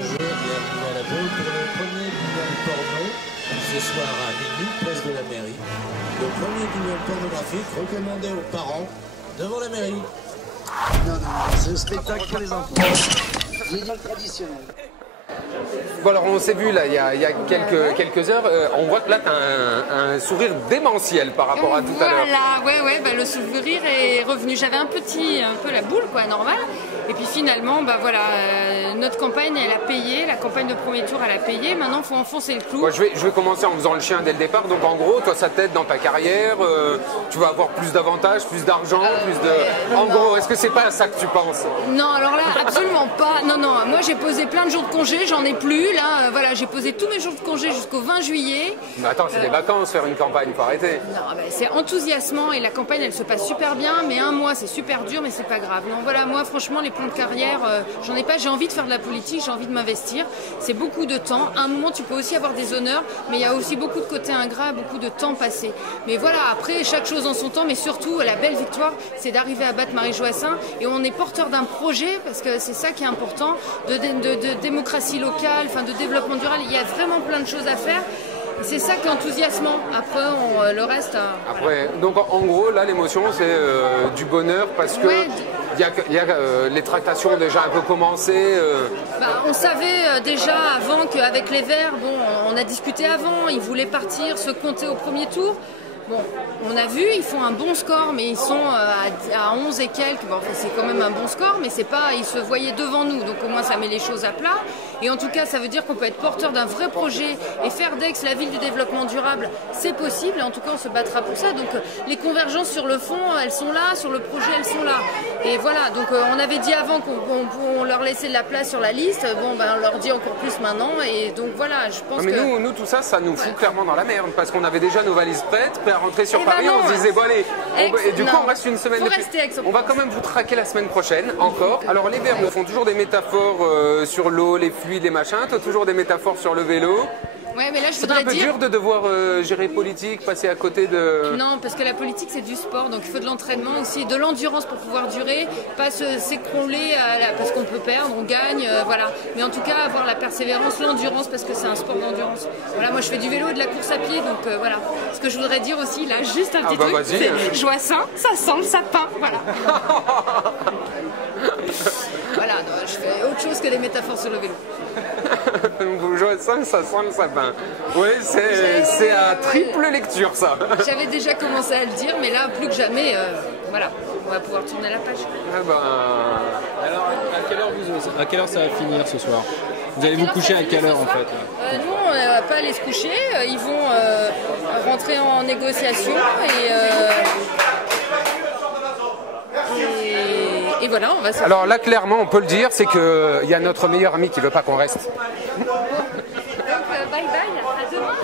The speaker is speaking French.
jeu, bienvenue à la boule pour le premier duel porno. Ce soir à minuit, place de la mairie. Le premier duel pornographique recommandé aux parents devant la mairie. Non, c'est un spectacle pour les enfants. Les duels traditionnels. Bon alors on s'est vu là il y a quelques heures, on voit que là tu as un sourire démentiel par rapport à tout à l'heure. Voilà, ouais, bah, le sourire est revenu. J'avais un peu la boule quoi, normal. Et puis finalement, bah voilà, notre campagne elle a payé, la campagne de premier tour elle a payé. Maintenant il faut enfoncer le clou. Ouais, je vais commencer en faisant le chien dès le départ. Donc en gros, toi ça t'aide dans ta carrière, tu vas avoir plus d'avantages, plus d'argent, plus de... En gros, est-ce que c'est pas à ça que tu penses? Non, alors là, absolument pas. Non, moi j'ai posé plein de jours de congé, j'en ai plus. Là, voilà, j'ai posé tous mes jours de congé jusqu'au 20 juillet. Mais attends, c'est des vacances, faire une campagne, faut arrêter. Non, c'est enthousiasmant et la campagne elle se passe super bien, mais un mois c'est super dur, mais c'est pas grave. Non, voilà, moi franchement, les plans de carrière, j'en ai pas. J'ai envie de faire de la politique, j'ai envie de m'investir. C'est beaucoup de temps. À un moment, tu peux aussi avoir des honneurs, mais il y a aussi beaucoup de côtés ingrats, beaucoup de temps passé. Mais voilà, après, chaque chose en son temps, mais surtout, la belle victoire, c'est d'arriver à battre Marie Joassains. Et on est porteur d'un projet, parce que c'est ça qui est important, de démocratie locale, enfin de développement durable. Il y a vraiment plein de choses à faire. C'est ça qui est enthousiasmant. Après, le reste... Après, voilà. Donc en gros, là, l'émotion, c'est du bonheur parce que ouais, y a les tractations ont déjà un peu commencé. Bah, on savait déjà avant qu'avec les Verts, bon, on a discuté avant, ils voulaient partir, se compter au premier tour. Bon, on a vu, ils font un bon score, mais ils sont à 11 et quelques. Bon, enfin, c'est quand même un bon score, mais c'est pas, ils se voyaient devant nous, donc au moins ça met les choses à plat. Et en tout cas, ça veut dire qu'on peut être porteur d'un vrai projet et faire d'Aix la ville du développement durable, c'est possible. Et en tout cas, on se battra pour ça. Donc les convergences sur le fond, elles sont là, sur le projet, elles sont là. Et voilà, donc on avait dit avant qu'on leur laissait de la place sur la liste. Bon, ben, on leur dit encore plus maintenant. Et donc voilà, je pense mais que... nous, tout ça, ça nous fout clairement dans la merde, parce qu'on avait déjà nos valises prêtes, à rentrer sur Paris, on se disait bon allez, et du coup on reste une semaine. On va quand même vous traquer la semaine prochaine encore. Alors les Verts nous font toujours des métaphores sur l'eau, les fluides, les machins. Toi toujours des métaphores sur le vélo. Ouais, mais là, je c'est un peu dur de devoir gérer politique, passer à côté de... Non, parce que la politique, c'est du sport, donc il faut de l'entraînement aussi, de l'endurance pour pouvoir durer, pas s'écrouler parce qu'on peut perdre, on gagne, voilà. Mais en tout cas, avoir la persévérance, l'endurance, parce que c'est un sport d'endurance. Voilà, moi, je fais du vélo et de la course à pied, donc voilà. Ce que je voudrais dire aussi, là, juste un petit truc, c'est Joassains, ça sent le sapin, voilà. Voilà, non, je fais autre chose que des métaphores sur le vélo. Joassains, ça sent le sapin. Oui, c'est à triple lecture, ça. J'avais déjà commencé à le dire, mais là, plus que jamais, voilà, on va pouvoir tourner la page. Ah ben... Alors, à quelle heure ça va finir ce soir? Vous allez vous coucher à quelle heure en fait? Nous, on ne va pas aller se coucher. Ils vont rentrer en négociation et voilà, on va se... Alors là, clairement, on peut le dire, c'est qu'il y a notre meilleur ami qui veut pas qu'on reste. Donc, bye bye, à demain.